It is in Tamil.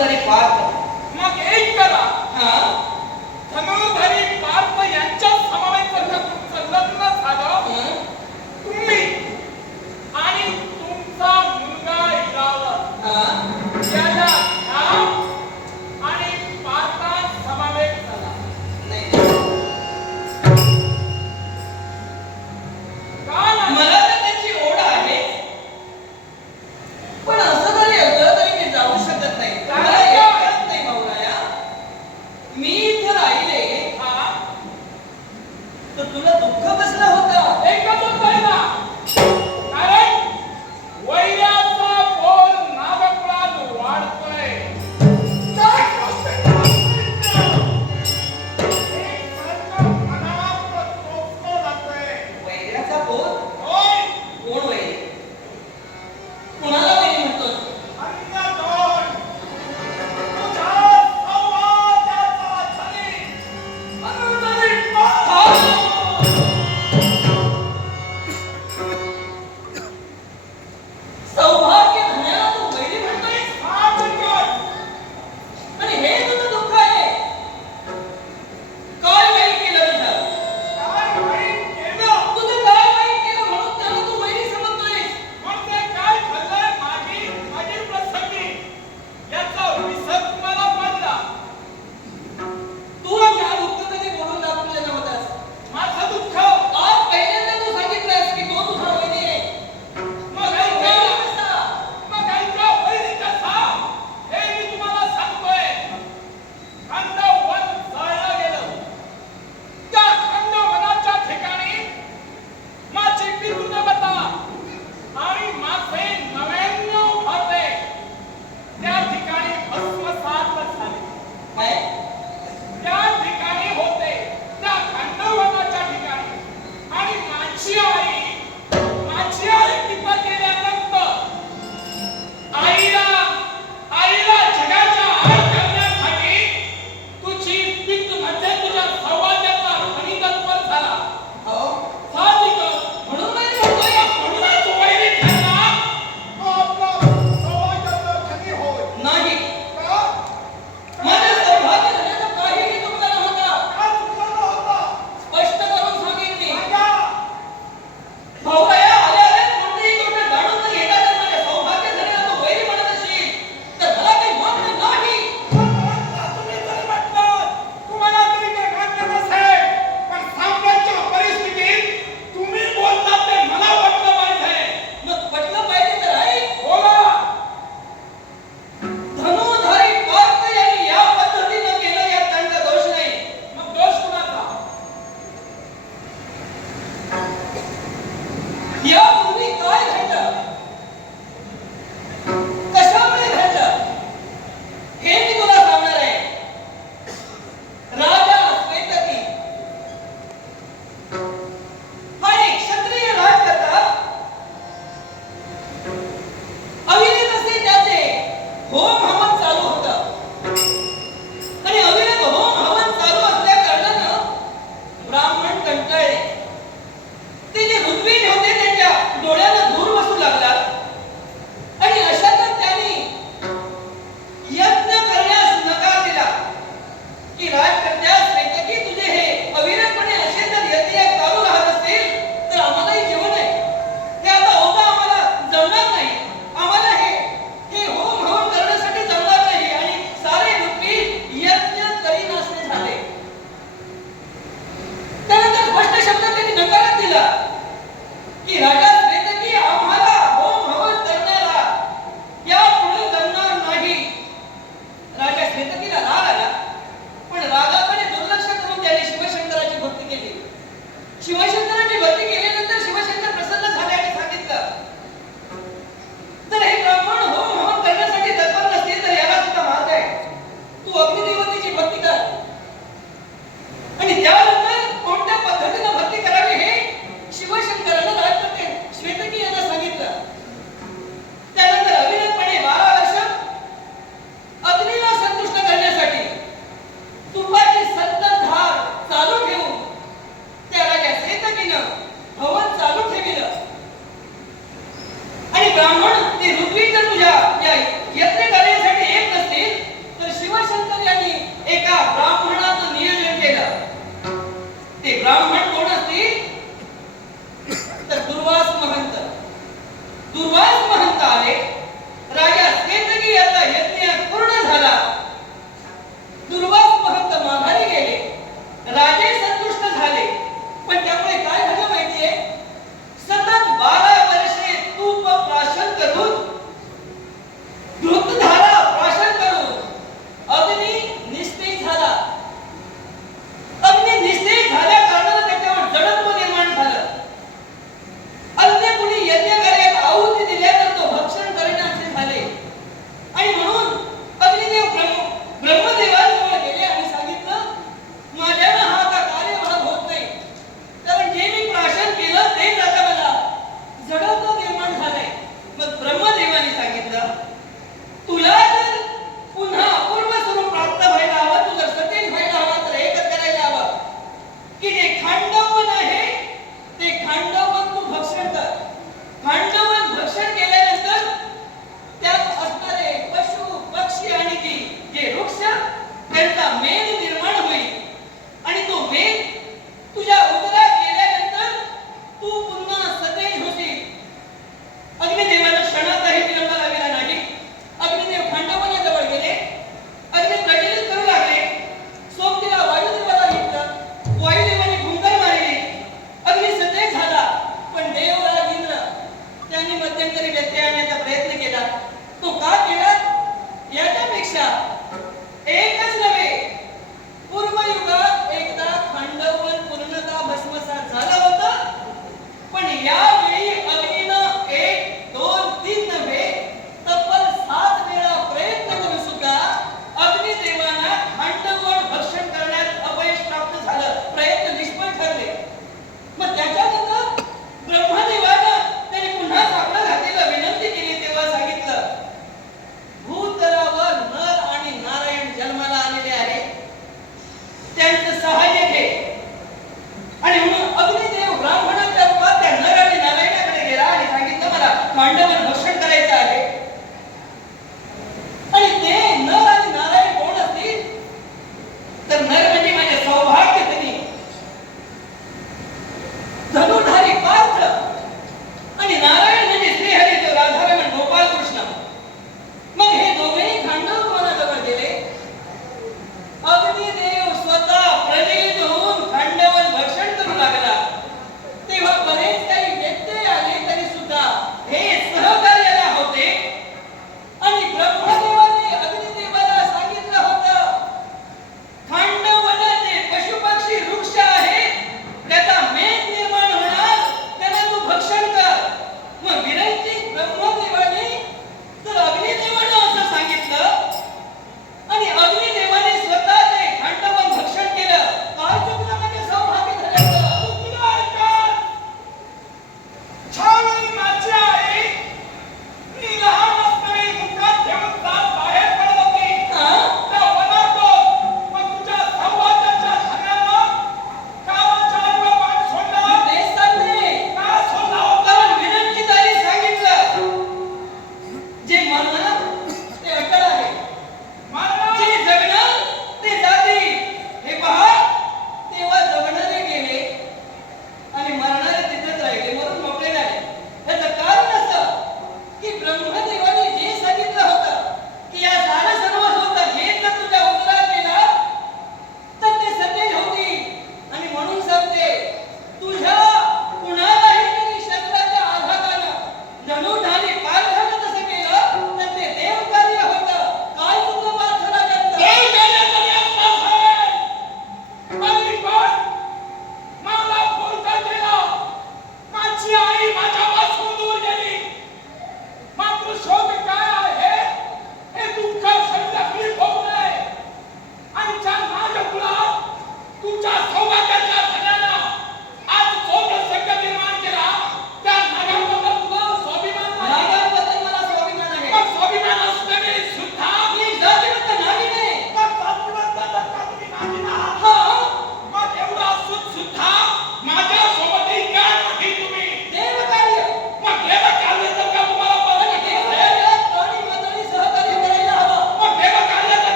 சகோதரனை பார்க்க 됩니다.